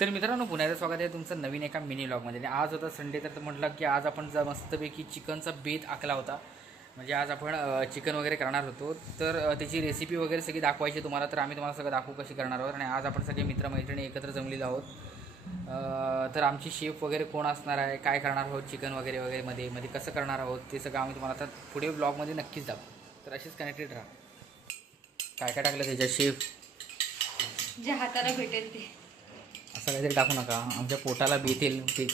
तर मित्रांनो पुन्हा एकदा स्वागत आहे तुमचं नवीन एका मिनी व्लॉगमध्ये. आणि आज होता संडे, तर म्हटलं की आज आपण मस्तपैकी चिकनचा बेत आखला होता. म्हणजे आज आपण चिकन वगैरे करणार होतो. तर त्याची रेसिपी वगैरे सगळी दाखवायची तुम्हाला. तर आम्ही तुम्हाला सगळं दाखवू कशी करणार आहोत. आणि आज आपण सगळे मित्रमैत्रिणी एकत्र जमलेलो आहोत. तर आमची शेफ वगैरे कोण असणार आहे, काय करणार आहोत चिकन वगैरे वगैरे मध्ये कसं करणार आहोत ते सगळं आम्ही तुम्हाला आता पुढे ब्लॉगमध्ये नक्कीच दाखवू. तर अशीच कनेक्टेड राहा. काय काय टाकलं त्याच्या शेफ जे हाताला भेटेल ते असं काहीतरी टाकू नका, आमच्या पोटाला बेतेल ते.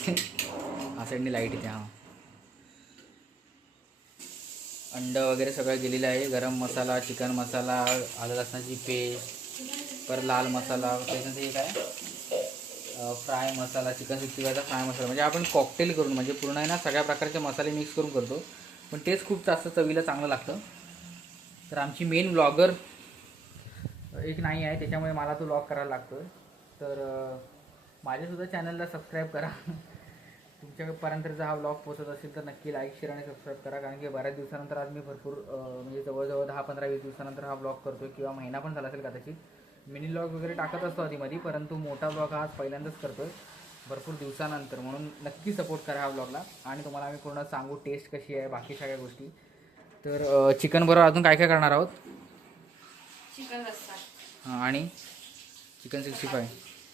हा साईडने लाईट येते. हां, अंड वगैरे सगळं गेलेलं आहे. गरम मसाला, चिकन मसाला, आलं लसणाची पेस्ट, परत लाल मसाला, त्याच्यानंतर हे काय फ्राय मसाला, चिकन 65चा फ्राय मसाला. म्हणजे आपण कॉकटेल करून, म्हणजे पूर्ण आहे ना सगळ्या प्रकारचे मसाले मिक्स करून करतो. पण तेच खूप जास्त चवीला चांगलं लागतं. तर आमची मेन ब्लॉगर एक नाही आहे, त्याच्यामुळे मला तो ब्लॉग करायला लागतो. तर माझ्यासुद्धा चॅनलला सबस्क्राईब करा. तुमच्यापर्यंत जर हा ब्लॉग पोहोचत असेल तर नक्की लाईक, शेअर आणि सबस्क्राईब करा. कारण की बऱ्याच दिवसानंतर आज मी भरपूर म्हणजे जवळजवळ 10, 15, 20 दिवसानंतर हा ब्लॉग करतो. किंवा महिना पण झाला असेल कदाचित. मिनी ब्लॉग वगैरे टाकत असतो आधीमध्ये, परंतु मोठा ब्लॉग हा आज पहिल्यांदाच करतो आहे भरपूर दिवसानंतर. म्हणून नक्की सपोर्ट करा ह्या ब्लॉगला. आणि तुम्हाला आम्ही पूर्ण सांगू टेस्ट कशी आहे, बाकी सगळ्या गोष्टी. तर चिकन बरोबर अजून काय काय करणार आहोत. चिकन रस्सा. हां, आणि चिकन 65.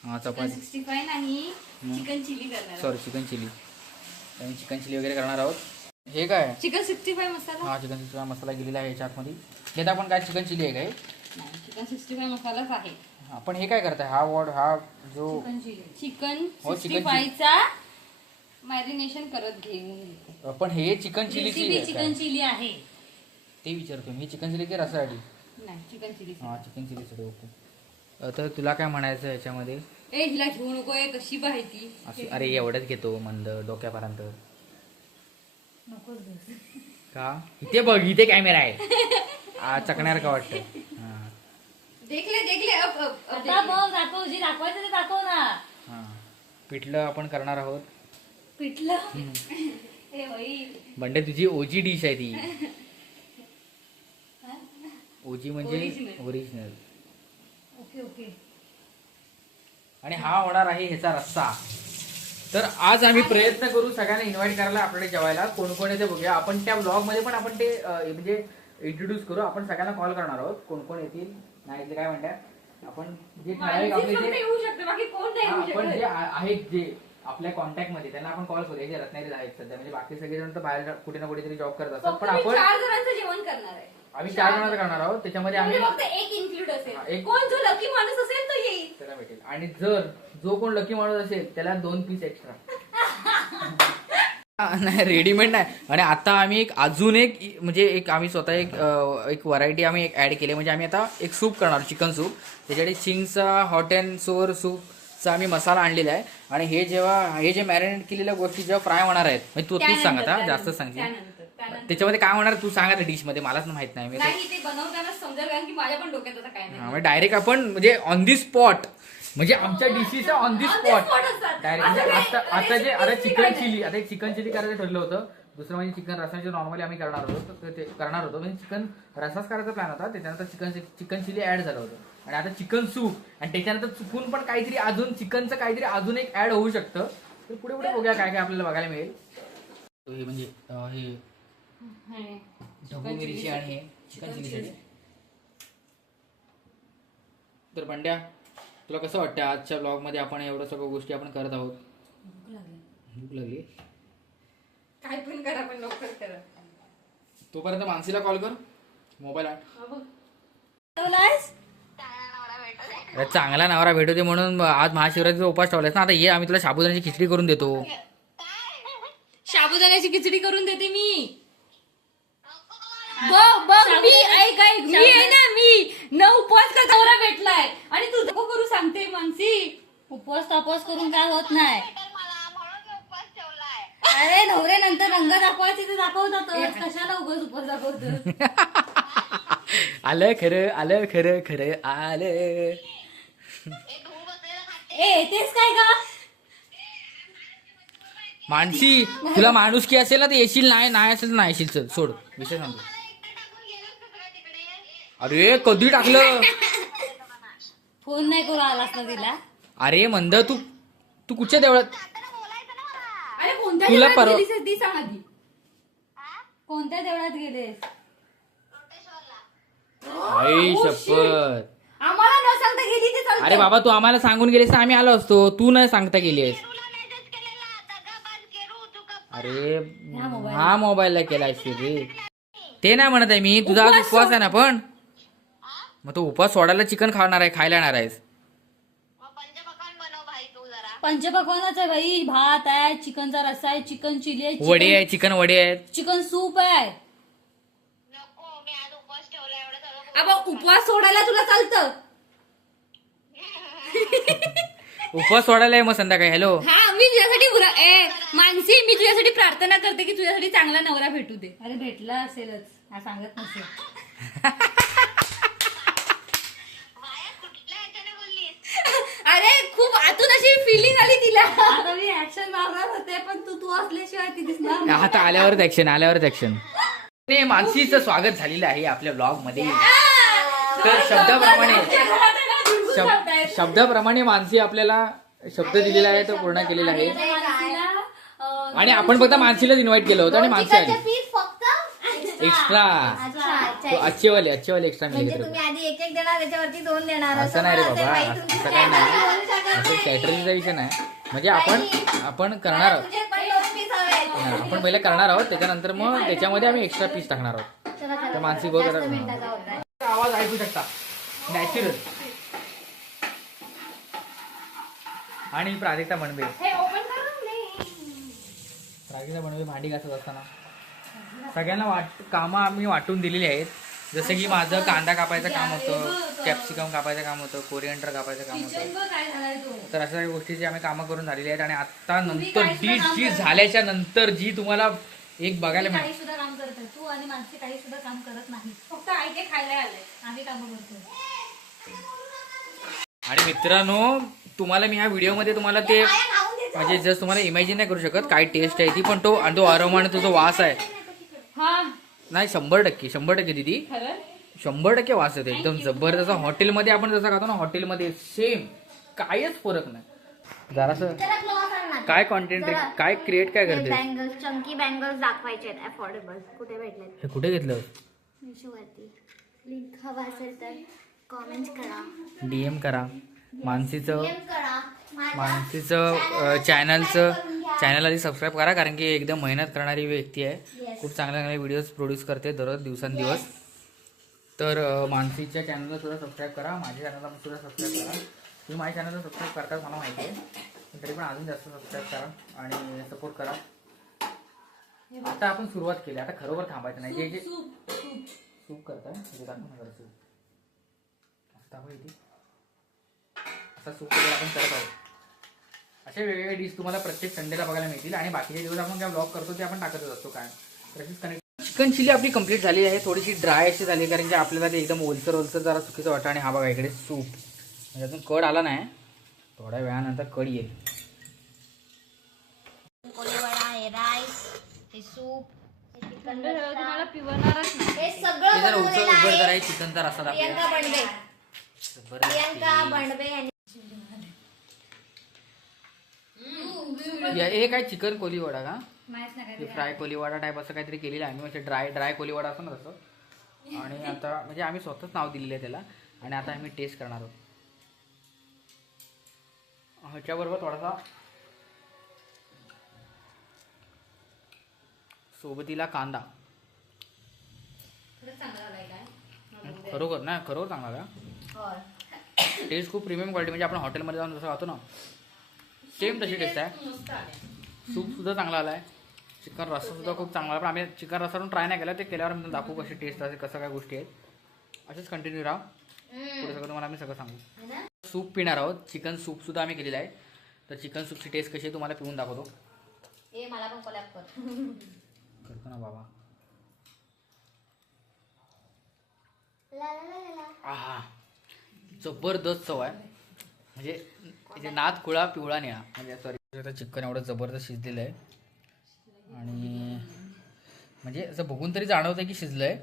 हां, चपाती 65 आणि चिकन चिली करणार. Sorry, chicken chilli. आणि चिकन चिली वगैरे करणार आहोत. हे काय चिकन 65 मसाला. हां, चिकन 65 मसाला गेलेला आहे याच्या आतमध्ये. हे तर आपण काय चिकन चिली आहे काय? नाही, चिकन 65 मसालाच आहे. हां, पण हे काय करताय हा जो चिकन चिली, चिकन हो, चिकन 65 चा मॅरिनेशन करत घेऊन. पण हे चिकन चिलीची चिकन चिली आहे ते विचारतो मी. चिकन चिली की रसासाठी? नाही, चिकन चिली. हां, चिकन चिलीसाठी. ओके. तर तुला काय म्हणायचं ह्याच्यामध्ये? ए हिला घेऊ नको, कशी पाहिजे अशी अरे एवढंच घेतो मंद डोक्यापर्यंत. नको का? इथे बघ, इथे कॅमेरा आहे. चकणार का वाटतं? हां, देखले आता बघ, दाखव जे दाखवायचं ते दाखव ना. हां, पिठलं आपण करणार आहोत. पिठलं. ए होई बंडे तुझी ओजी डिश आहे ती. ओजी म्हणजे ओरिजिनल. Okay okay. आणि हा होणार आहे ह्याचा रस्सा. तर आज आम्ही प्रयत्न करू सगळ्यांना इन्व्हाइट करायला आपल्याकडे जेवायला. कोण कोण येते बघूया. आपण त्या ब्लॉग मध्ये पण आपण ते म्हणजे इंट्रोड्यूस करू. आपण सगळ्यांना कॉल करणार आहोत. कोण कोण येतील नाही ते काय म्हणतात. आपण जे ठराविक आपले जे येऊ शकते, बाकी कोण नाही येऊ आपण शकत. जे आहेत जे आपल्या कॉन्टॅक्ट मध्ये त्यांना आपण कॉल करूया. जे रत्नागिरीत आहेत सध्या. म्हणजे बाकी सगळेजण तर बाहेर कुठे ना कुठेतरी जॉब करत असतात. पण आपण 4 जणांचं जेवण करणार आहे. आम्ही 4 जणांचं करणार आहोत. त्याच्यामध्ये आम्ही फक्त एक इन्क्लूड असेल. एक कोण जो लकी माणूस असेल तो येईल. त्याला भेटेल. आणि जर जो कोण लकी माणूस असेल त्याला 2 पीस एक्स्ट्रा. नाही, रेडीमेड नाही. आणि आता आम्ही अजून एक म्हणजे आम्ही स्वतः एक व्हरायटी आम्ही ऍड केली. म्हणजे आम्ही आता एक सूप करणार, चिकन सूप. त्याच्यासाठी चिंगचा हॉट अँड सोअर सूपचा आम्ही मसाला आणलेला आहे. आणि हे जे मॅरिनेट केलेल्या गोष्टी जेव्हा फ्राय होणार आहेत, म्हणजे तूच सांगत हा, जास्त सांगते. त्याच्यामध्ये काय होणार तू सांगा डिश मध्ये, मलाच माहित नाही. ते बनवताना समजेल, कारण की माझ्या पण डोक्यात आता काय नाही. डायरेक्ट आपण म्हणजे ऑन दी स्पॉट, म्हणजे आमच्या dishes on the spot direct. म्हणजे आता जे आता चिकन चिली, आता एक चिकन चिली करायचं ठरलं होतं. दुसरं म्हणजे चिकन रसा जे नॉर्मली आम्ही करणार होतो म्हणजे चिकन रसाच करायचा प्लॅन होता. त्याच्यानंतर चिकन चिली ऍड झालं होतं. आणि आता चिकन सूप, आणि त्याच्यानंतर चुकून पण काहीतरी अजून चिकनचं काहीतरी अजून एक ऍड होऊ शकतं. तर पुढे पुढे बघूया काय काय आपल्याला बघायला मिळेल. हे म्हणजे हे ढबू मिरची आणि हे चिकन चिलीसाठी. तर बंड्या, तुला कसं वाटतं आजच्या ब्लॉग मध्ये आपण एवढं सगळं गोष्टी आपण करत आहोत? भूक लागली. काय पण करा, पण लवकर करा. तोपर्यंत मानसीला कॉल कर. मोबाईल आण. चांगला नवरा भेटू दे म्हणून आज महाशिवरात्रीचा उपास ठेवलायस ना. आता ये, आम्ही तुला साबुदाण्याची खिचडी करून देतो. साबुदाण्याची खिचडी करून देते मी. बघ मी ऐक मी आहे ना, मी न उपवास का नवरा भेटलाय आणि तू नको करू सांगते मानसी. उपवास तापवास करून काय होत नाही. अरे नवऱ्यानंतर रंग दाखवायचे ते दाखवतात, कशाला उगाच उपवास दाखवतात. आलं खरं खरं आलं. ए तेच काय का मानसी, तुला माणुसकी असेल ना तर येशील, नाही असेल तर नाही येशील. चल सोड विषय सांगतो. अरे कधी टाकलं? फोन नाही करू आलास ना तिला. अरे मंद, तू तू कुठच्या देवळात अरे कोणत्या तुला देवळात परवा- गेलीस ती सांग आधी. कोणत्या देवळात गेलेस? आई Oh, शपथ. आम्हाला न सांगता गेली ते चालतं. अरे बाबा तू आम्हाला सांगून गेलीस तर आम्ही आलो असतो. तू नाही सांगता गेलीस. अरे हा मोबाईलला केला रे. ते नाही म्हणत आहे मी. तुझा आज उपवास आहे ना पण. मग तो उपवास सोडायला चिकन खाणार आहे, खायला येणार आहेस. पंचपक्वानच आहे भाई. भात आहे, चिकनचा रस्सा आहे, चिकन चिली आहे, वडे आहे, चिकन वडे आहेत. चिकन सूप आहे. अबा उपवास सोडायला तुला चालतं. उपवास सोडायला आहे मग संध्याकाळी. हॅलो. हा मी तुझ्यासाठी मानसी मी तुझ्यासाठी प्रार्थना करते की तुझ्यासाठी चांगला नवरा भेटू दे. अरे भेटला असेलच, हा सांगत नसेल. अरे खूप आतून अशी फिलिंग आली तिला. आता मी ऍक्शन मारणार होते पण तू असल्याशिवाय ती दिसणार. आता आल्यावरच ऍक्शन. मानसीचं स्वागत झालेलं आहे आपल्या ब्लॉग मध्ये. तर शब्दाप्रमाणे मानसी आपल्याला शब्द दिलेला आहे तो पूर्ण केलेला आहे. आणि आपण फक्त मानसीलाच इन्व्हाइट केलं होतं आणि मानसी आली एक्स्ट्रा. अच्छे वाले एक्स्ट्रा मिळेल. तुम्ही आधी एक देणार त्याच्यावरती 2 देणार. असं नाही रे बाबा, असं काय नाही. असं कॅटरिंगचा विषय नाही. म्हणजे आपण करणार आहोत. आपण पहिले करणार आहोत त्याच्यानंतर मग त्याच्यामध्ये आम्ही एक्स्ट्रा पीस टाकणार आहोत. तर मानसी बघ आवाज ऐकू शकता नॅचरल. आणि प्राजक्ता बनवे भांडी घासत असताना सगळ्यांना कामं आम्ही वाटून दिलेली आहेत. जसं की माझं कांदा कापायचं काम होतं, कॅप्सिकम कापायचं काम होतं, कोरिएंडर कापायचं काम होतं. तर अशा गोष्टीची आम्ही कामं करून झालेली आहेत. आणि आता नंतर डिश जी झाल्याच्या नंतर जी तुम्हाला एक बघायला काही सुद्धा काम करत तू आणि मानसी काही सुद्धा काम करत नाही. फक्त आयते खायला आलंय. आम्ही काम करतो. आणि मित्रांनो तुम्हाला मी ह्या व्हिडिओमध्ये तुम्हाला ते म्हणजे जस्ट तुम्हाला इमॅजिन नाही करू शकत काय टेस्ट आहे ती. पण तो अरोमा आणि तो जो वास आहे नाही 100% दीदी 100% वास येतो एकदम जबरदस्त. हॉटेलमध्ये आपण जसं खातो ना हॉटेलमध्ये सेम काहीच फरक नाही. जरासं काय कॉन्टेंट काय क्रिएट काय करते. बँगल्स चंकी बँगल्स दाखवायचे आहेत अफोर्डेबल. कुठे भेटले? हे कुठे घेतलं? मिशोवरती. लिंक हवा असेल तर कॉमेंट करा, DM करा. मानसीचं चॅनल आधी सबस्क्राईब करा कारण की एकदम मेहनत करणारी व्यक्ती आहे. खूप चांगले व्हिडिओज प्रोड्यूस करते दररोज दिवसेंदिवस. तर मानसीच्या चॅनलला सुद्धा सबस्क्राईब करा, माझ्या चॅनलला सुद्धा सबस्क्राईब करा. तुम्ही माझ्या चॅनलला सबस्क्राईब करतात मला माहिती आहे, तरी पण अजून जास्त सबस्क्राईब करा आणि सपोर्ट करा. आता आपण सुरुवात केली, आता खरोबर थांबायचं नाही. जे सूप करताय सूप आता असा सूप वगैरे आपण करत आहोत. अशा वेगवेगळ्या डिश तुम्हाला प्रत्येक संडेला बघायला मिळतील. आणि बाकीचे दिवस आपण काय ब्लॉग करतो ते आपण टाकतच असतो. काय तशीच कनेक्ट. चिकन चिली आपली कंप्लीट झाली आहे. थोडीशी ड्राय अशी झाली कारण की आपल्याला ते एकदम ओलसर जरा चुकीचं वाटतं. आणि हा बघा इकडे सूप म्हणजे अजून कड आला नाही, थोड्या वेळानंतर कड येईल. तुम्हाला पिवणारच नाही. हे सगळं उबर करायचं चिकनचा रस्सा प्रियंका बंडबे. प्रियंका बंडबे यांनी हे काय चिकन कोलीवाडा का? माहित नाही हे फ्राय कोलीवाडा टाईप असं काहीतरी केलेलं आहे. आम्ही म्हणजे ड्राय कोलीवाडा असं ना तसं. आणि आता म्हणजे आम्ही स्वतःच नाव दिलेलं आहे त्याला. आणि आता आम्ही टेस्ट करणार आहोत. ह्याच्याबरोबर थोडासा सोबतीला कांदा. खरोखर नाही खरोखर चांगला का? टेस्ट खूप प्रीमियम क्वालिटी म्हणजे आपण हॉटेलमध्ये जाऊन जसं खातो ना सेम तशी टेस्ट आहे. सूप सुद्धा चांगला आला आहे. चिकन रस्सा सुद्धा खूप चांगला आहे. पण आम्ही चिकन रस्सा पण ट्राय नाही केला. ते केल्यावर मी दाखवू कशी टेस्ट असते, कसं काय गोष्टी आहेत. असेच कंटिन्यू राहा, पुढे सगळं तुम्हाला आम्ही सगळं सांगू. सूप पिणार आहोत. चिकन सूप सुद्धा आम्ही केलेलं आहे. तर चिकन सूपची टेस्ट कशी आहे तुम्हाला पिऊन दाखवतो. मला पण कोलॅब कर. करतो ना बाबा. आहा जबरदस्त चव आहे. म्हणजे नाद कुळा पिवळा निळा. म्हणजे सॉरी आता चिकन एवढं जबरदस्त शिजलेलं आहे. आणि म्हणजे असं बघून तरी जाणवतं की शिजलंय.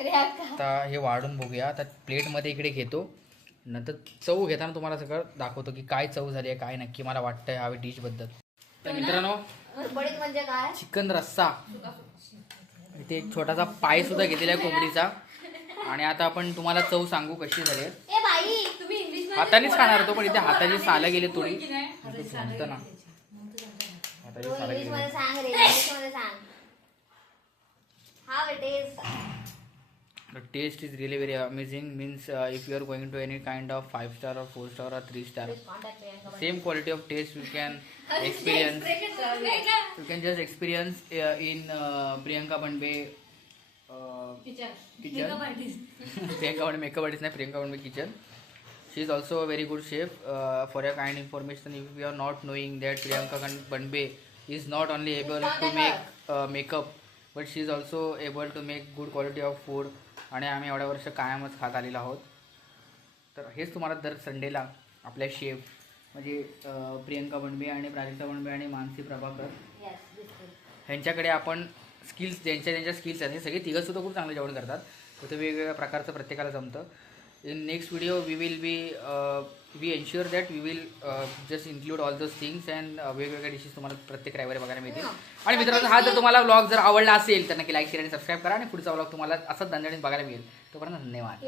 आता हे वाढून बघूया. आता प्लेटमध्ये इकडे घेतो. नंतर चव घेताना तुम्हाला सगळं दाखवतो की काय चव झाली आहे, काय नक्की मला वाटतंय हवी डिशबद्दल. तर मित्रांनो, सुरबडीत म्हणजे काय? चिकन रस्सा, इथे एक छोटासा पाय सुद्धा घेतलेला आहे कोंबडीचा. आणि आता आपण तुम्हाला चव सांगू कशी झाली आहे. ए बाई, तुम्ही इंग्लिश हातानेच खाणार होतो पण इथे हाताची सालं गेली थोडी. जमतं ना, हाताची तू सालं इंग्लिश गेली. मध्ये सांग रे, इंग्लिश मध्ये सांग. How it is. The taste is really very amazing. Means if you are going to any kind of 5-star or 4-star or 3-star, Contact Priyanka. same quality of taste you can experience. You can just experience in Priyanka Bandbe kitchen. Priyanka Bandbe makeup artist नाही, Priyanka Bandbe kitchen. She is also a very good chef. For your kind information, if you are not knowing that Priyanka Bandbe is not only able to make makeup, but she is also able to make good quality of food. आणि आम्ही एवढ्या वर्ष कायमच खात आलेलो आहोत. तर हेच तुम्हाला दर संडेला आपल्या शेफ म्हणजे प्रियंका बंडबे आणि प्राजक्ता बंडबे आणि Mansi Prabhakar Yes, this is. ह्यांच्याकडे आपण स्किल्स, ज्यांच्या स्किल्स आहेत, हे सगळे तिघंसुद्धा खूप चांगलं जेवण करतात. तर ते वेगवेगळ्या प्रकारचं प्रत्येकाला जमतं. In next video we ensure that we will just include all those things and वेगवेगळ्या डिशेस तुम्हाला प्रत्येक रविवारी बघायला मिळतील. आणि मित्रांनो, हा जर तुम्हाला व्लॉग जर आवडला असेल तर नक्की लाईक शेअर आणि सबस्क्राईब करा. आणि पुढचा व्लॉग तुम्हाला असंच दणदणीत बघायला मिळेल. तोपर्यंत धन्यवाद.